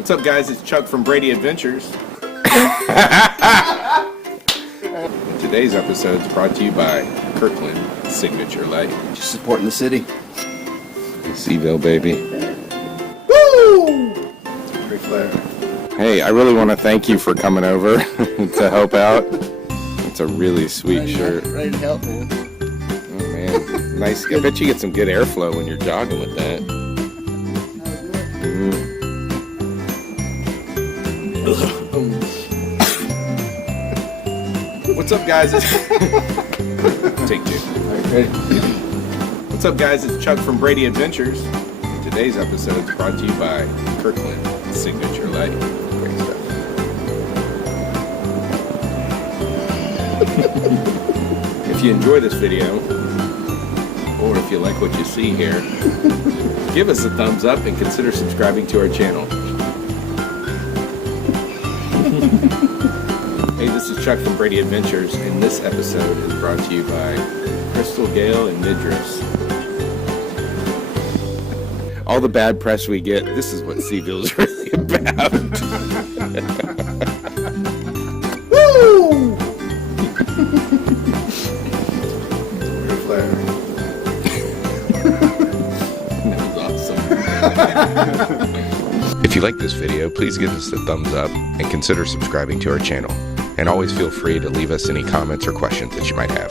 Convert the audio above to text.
What's up, guys? It's Chuck from Brady Adventures. Today's episode is brought to you by Kirkland Signature Light. Just supporting the city. Seaville, baby. Woo! Great flare. Hey, I really want to thank you for coming over to help out. It's a really sweet shirt. Ready to help, man. Oh, man. Nice. I bet you get some good airflow when you're jogging with that. What's up, guys? Take two. Okay. What's up, guys? It's Chuck from Brady Adventures. Today's episode is brought to you by Kirkland Signature Light. Great stuff. If you enjoy this video, or if you like what you see here, give us a thumbs up and consider subscribing to our channel. Hey, this is Chuck from Brady Adventures, and this episode is brought to you by Crystal Gale and Midriffs. All the bad press we get, this is what Seaville is really about. Woo! Great flare. That was awesome. If you like this video, please give us a thumbs up and consider subscribing to our channel. And always feel free to leave us any comments or questions that you might have.